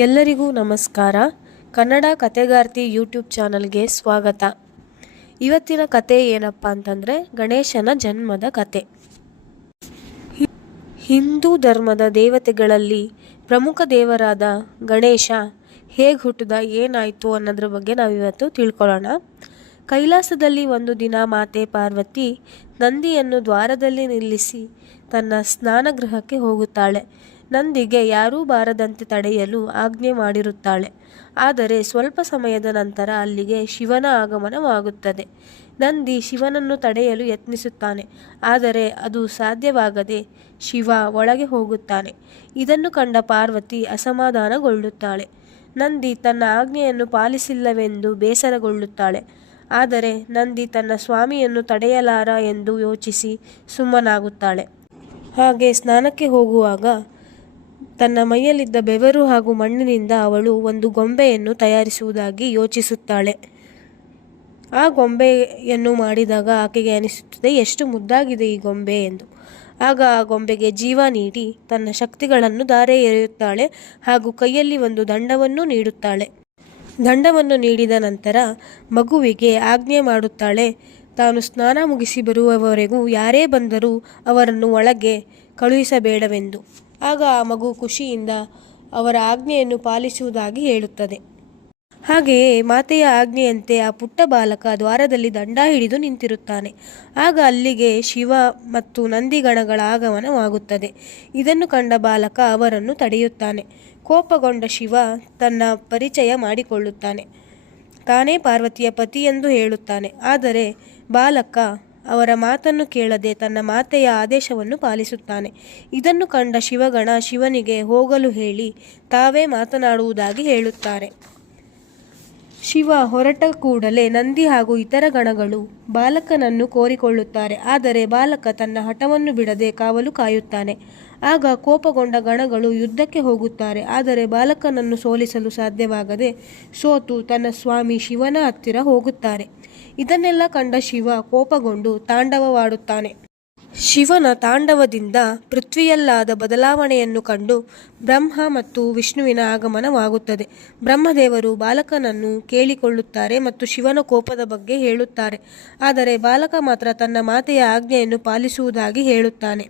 ಎಲ್ಲರಿಗೂ ನಮಸ್ಕಾರ. ಕನ್ನಡ ಕಥೆಗಾರ್ತಿ ಯೂಟ್ಯೂಬ್ ಚಾನಲ್ಗೆ ಸ್ವಾಗತ. ಇವತ್ತಿನ ಕತೆ ಏನಪ್ಪ ಅಂತಂದರೆ ಗಣೇಶನ ಜನ್ಮದ ಕತೆ. ಹಿಂದೂ ಧರ್ಮದ ದೇವತೆಗಳಲ್ಲಿ ಪ್ರಮುಖ ದೇವರಾದ ಗಣೇಶ ಹೇಗೆ ಹುಟ್ಟಿದ, ಏನಾಯಿತು ಅನ್ನೋದ್ರ ಬಗ್ಗೆ ನಾವಿವತ್ತು ತಿಳ್ಕೊಳ್ಳೋಣ. ಕೈಲಾಸದಲ್ಲಿ ಒಂದು ದಿನ ಮಾತೆ ಪಾರ್ವತಿ ನಂದಿಯನ್ನು ದ್ವಾರದಲ್ಲಿ ನಿಲ್ಲಿಸಿ ತನ್ನ ಸ್ನಾನಗೃಹಕ್ಕೆ ಹೋಗುತ್ತಾಳೆ. ನಂದಿಗೆ ಯಾರೂ ಬಾರದಂತೆ ತಡೆಯಲು ಆಜ್ಞೆ ಮಾಡಿರುತ್ತಾಳೆ. ಆದರೆ ಸ್ವಲ್ಪ ಸಮಯದ ನಂತರ ಅಲ್ಲಿಗೆ ಶಿವನ ಆಗಮನವಾಗುತ್ತದೆ. ನಂದಿ ಶಿವನನ್ನು ತಡೆಯಲು ಯತ್ನಿಸುತ್ತಾನೆ, ಆದರೆ ಅದು ಸಾಧ್ಯವಾಗದೆ ಶಿವ ಒಳಗೆ ಹೋಗುತ್ತಾನೆ. ಇದನ್ನು ಕಂಡ ಪಾರ್ವತಿ ಅಸಮಾಧಾನಗೊಳ್ಳುತ್ತಾಳೆ. ನಂದಿ ತನ್ನ ಆಜ್ಞೆಯನ್ನು ಪಾಲಿಸಿಲ್ಲವೆಂದು ಬೇಸರಗೊಳ್ಳುತ್ತಾಳೆ. ಆದರೆ ನಂದಿ ತನ್ನ ಸ್ವಾಮಿಯನ್ನು ತಡೆಯಲಾರ ಎಂದು ಯೋಚಿಸಿ ಸುಮ್ಮನಾಗುತ್ತಾಳೆ. ಹಾಗೆ ಸ್ನಾನಕ್ಕೆ ಹೋಗುವಾಗ ತನ್ನ ಮೈಯಲ್ಲಿದ್ದ ಬೆವರು ಹಾಗೂ ಮಣ್ಣಿನಿಂದ ಅವಳು ಒಂದು ಗೊಂಬೆಯನ್ನು ತಯಾರಿಸುವುದಾಗಿ ಯೋಚಿಸುತ್ತಾಳೆ. ಆ ಗೊಂಬೆಯನ್ನು ಮಾಡಿದಾಗ ಆಕೆಗೆ ಅನಿಸುತ್ತದೆ, ಎಷ್ಟು ಮುದ್ದಾಗಿದೆ ಈ ಗೊಂಬೆ ಎಂದು. ಆಗ ಆ ಗೊಂಬೆಗೆ ಜೀವ ನೀಡಿ ತನ್ನ ಶಕ್ತಿಗಳನ್ನು ಧಾರೆ ಎರೆಯುತ್ತಾಳೆ ಹಾಗೂ ಕೈಯಲ್ಲಿ ಒಂದು ದಂಡವನ್ನು ನೀಡುತ್ತಾಳೆ. ದಂಡವನ್ನು ನೀಡಿದ ನಂತರ ಮಗುವಿಗೆ ಆಜ್ಞೆ ಮಾಡುತ್ತಾಳೆ, ತಾನು ಸ್ನಾನ ಮುಗಿಸಿ ಬರುವವರೆಗೂ ಯಾರೇ ಬಂದರೂ ಅವರನ್ನು ಒಳಗೆ ಕಳುಹಿಸಬೇಡವೆಂದು. ಆಗ ಆ ಮಗು ಖುಷಿಯಿಂದ ಅವರ ಆಜ್ಞೆಯನ್ನು ಪಾಲಿಸುವುದಾಗಿ ಹೇಳುತ್ತದೆ. ಹಾಗೆಯೇ ಮಾತೆಯ ಆಜ್ಞೆಯಂತೆ ಆ ಪುಟ್ಟ ಬಾಲಕ ದ್ವಾರದಲ್ಲಿ ದಂಡ ಹಿಡಿದು ನಿಂತಿರುತ್ತಾನೆ. ಆಗ ಅಲ್ಲಿಗೆ ಶಿವ ಮತ್ತು ನಂದಿಗಣಗಳ ಆಗಮನವಾಗುತ್ತದೆ. ಇದನ್ನು ಕಂಡ ಬಾಲಕ ಅವರನ್ನು ತಡೆಯುತ್ತಾನೆ. ಕೋಪಗೊಂಡ ಶಿವ ತನ್ನ ಪರಿಚಯ ಮಾಡಿಕೊಳ್ಳುತ್ತಾನೆ. ತಾನೇ ಪಾರ್ವತಿಯ ಪತಿಯೆಂದು ಹೇಳುತ್ತಾನೆ. ಆದರೆ ಬಾಲಕ ಅವರ ಮಾತನ್ನು ಕೇಳದೆ ತನ್ನ ಮಾತೆಯ ಆದೇಶವನ್ನು ಪಾಲಿಸುತ್ತಾನೆ. ಇದನ್ನು ಕಂಡ ಶಿವಗಣ ಶಿವನಿಗೆ ಹೋಗಲು ಹೇಳಿ ತಾವೇ ಮಾತನಾಡುವುದಾಗಿ ಹೇಳುತ್ತಾರೆ. ಶಿವ ಹೊರಟ ಕೂಡಲೇ ನಂದಿ ಹಾಗೂ ಇತರ ಗಣಗಳು ಬಾಲಕನನ್ನು ಕೋರಿಕೊಳ್ಳುತ್ತಾರೆ. ಆದರೆ ಬಾಲಕ ತನ್ನ ಹಠವನ್ನು ಬಿಡದೆ ಕಾವಲು ಕಾಯುತ್ತಾನೆ. ಆಗ ಕೋಪಗೊಂಡ ಗಣಗಳು ಯುದ್ಧಕ್ಕೆ ಹೋಗುತ್ತಾರೆ. ಆದರೆ ಬಾಲಕನನ್ನು ಸೋಲಿಸಲು ಸಾಧ್ಯವಾಗದೆ ಸೋತು ತನ್ನ ಸ್ವಾಮಿ ಶಿವನ ಹತ್ತಿರ ಹೋಗುತ್ತಾರೆ. ಇದನ್ನೆಲ್ಲ ಕಂಡ ಶಿವ ಕೋಪಗೊಂಡು ತಾಂಡವವಾಡುತ್ತಾನೆ. ಶಿವನ ತಾಂಡವದಿಂದ ಪೃಥ್ವಿಯಲ್ಲಾದ ಬದಲಾವಣೆಯನ್ನು ಕಂಡು ಬ್ರಹ್ಮ ಮತ್ತು ವಿಷ್ಣುವಿನ ಆಗಮನವಾಗುತ್ತದೆ. ಬ್ರಹ್ಮದೇವರು ಬಾಲಕನನ್ನು ಕೇಳಿಕೊಳ್ಳುತ್ತಾರೆ ಮತ್ತು ಶಿವನ ಕೋಪದ ಬಗ್ಗೆ ಹೇಳುತ್ತಾರೆ. ಆದರೆ ಬಾಲಕ ಮಾತ್ರ ತನ್ನ ಮಾತೆಯ ಆಜ್ಞೆಯನ್ನು ಪಾಲಿಸುವುದಾಗಿ ಹೇಳುತ್ತಾನೆ.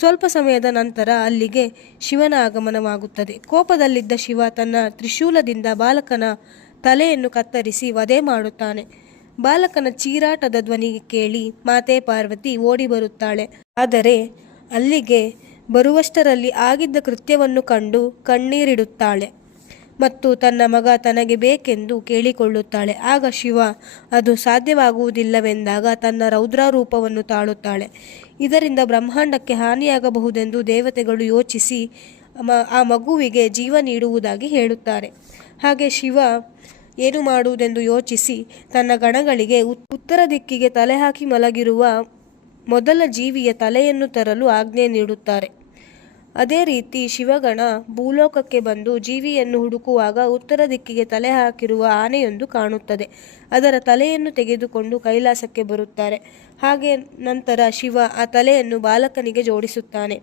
ಸ್ವಲ್ಪ ಸಮಯದ ನಂತರ ಅಲ್ಲಿಗೆ ಶಿವನ ಆಗಮನವಾಗುತ್ತದೆ. ಕೋಪದಲ್ಲಿದ್ದ ಶಿವ ತನ್ನ ತ್ರಿಶೂಲದಿಂದ ಬಾಲಕನ ತಲೆಯನ್ನು ಕತ್ತರಿಸಿ ವಧೆ ಮಾಡುತ್ತಾನೆ. ಬಾಲಕನ ಚೀರಾಟದ ಧ್ವನಿ ಕೇಳಿ ಮಾತೆ ಪಾರ್ವತಿ ಓಡಿ ಬರುತ್ತಾಳೆ. ಆದರೆ ಅಲ್ಲಿಗೆ ಬರುವಷ್ಟರಲ್ಲಿ ಆಗಿದ್ದ ಕೃತ್ಯವನ್ನು ಕಂಡು ಕಣ್ಣೀರಿಡುತ್ತಾಳೆ ಮತ್ತು ತನ್ನ ಮಗ ತನಗೆ ಬೇಕೆಂದು ಕೇಳಿಕೊಳ್ಳುತ್ತಾಳೆ. ಆಗ ಶಿವ ಅದು ಸಾಧ್ಯವಾಗುವುದಿಲ್ಲವೆಂದಾಗ ತನ್ನ ರೌದ್ರ ರೂಪವನ್ನು ತಾಳುತ್ತಾಳೆ. ಇದರಿಂದ ಬ್ರಹ್ಮಾಂಡಕ್ಕೆ ಹಾನಿಯಾಗಬಹುದೆಂದು ದೇವತೆಗಳು ಯೋಚಿಸಿ ಆ ಮಗುವಿಗೆ ಜೀವ ನೀಡುವುದಾಗಿ ಹೇಳುತ್ತಾರೆ. ಹಾಗೆ ಶಿವ ಏನು ಮಾಡುವುದೆಂದು ಯೋಚಿಸಿ ತನ್ನ ಗಣಗಳಿಗೆ ಉತ್ತರ ದಿಕ್ಕಿಗೆ ತಲೆ ಹಾಕಿ ಮಲಗಿರುವ ಮೊದಲ ಜೀವಿಯ ತಲೆಯನ್ನು ತರಲು ಆಜ್ಞೆ ನೀಡುತ್ತಾರೆ. ಅದೇ ರೀತಿ ಶಿವಗಣ ಭೂಲೋಕಕ್ಕೆ ಬಂದು ಜೀವಿಯನ್ನು ಹುಡುಕುವಾಗ ಉತ್ತರ ದಿಕ್ಕಿಗೆ ತಲೆ ಹಾಕಿರುವ ಆನೆಯೊಂದು ಕಾಣುತ್ತದೆ. ಅದರ ತಲೆಯನ್ನು ತೆಗೆದುಕೊಂಡು ಕೈಲಾಸಕ್ಕೆ ಬರುತ್ತಾರೆ. ಹಾಗೆ ನಂತರ ಶಿವ ಆ ತಲೆಯನ್ನು ಬಾಲಕನಿಗೆ ಜೋಡಿಸುತ್ತಾನೆ.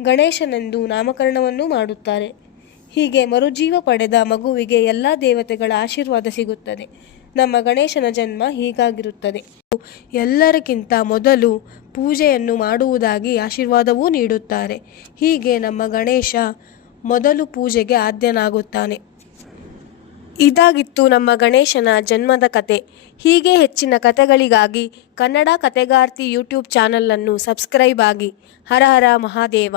ಗಣೇಶನೆಂದು ನಾಮಕರಣವನ್ನೂ ಮಾಡುತ್ತಾರೆ. ಹೀಗೆ ಮರುಜೀವ ಪಡೆದ ಮಗುವಿಗೆ ಎಲ್ಲ ದೇವತೆಗಳ ಆಶೀರ್ವಾದ ಸಿಗುತ್ತದೆ. ನಮ್ಮ ಗಣೇಶನ ಜನ್ಮ ಹೀಗಾಗಿರುತ್ತದೆ. ಎಲ್ಲರಿಗಿಂತ ಮೊದಲು ಪೂಜೆಯನ್ನು ಮಾಡುವುದಾಗಿ ಆಶೀರ್ವಾದವೂ ನೀಡುತ್ತಾರೆ. ಹೀಗೆ ನಮ್ಮ ಗಣೇಶ ಮೊದಲು ಪೂಜೆಗೆ ಆದ್ಯನಾಗುತ್ತಾನೆ. ಇದಾಗಿತ್ತು ನಮ್ಮ ಗಣೇಶನ ಜನ್ಮದ ಕತೆ. ಹೀಗೆ ಹೆಚ್ಚಿನ ಕತೆಗಳಿಗಾಗಿ ಕನ್ನಡ ಕಥೆಗಾರ್ತಿ ಯೂಟ್ಯೂಬ್ ಚಾನಲನ್ನು ಸಬ್ಸ್ಕ್ರೈಬ್ ಆಗಿ. ಹರ ಹರ ಮಹಾದೇವ.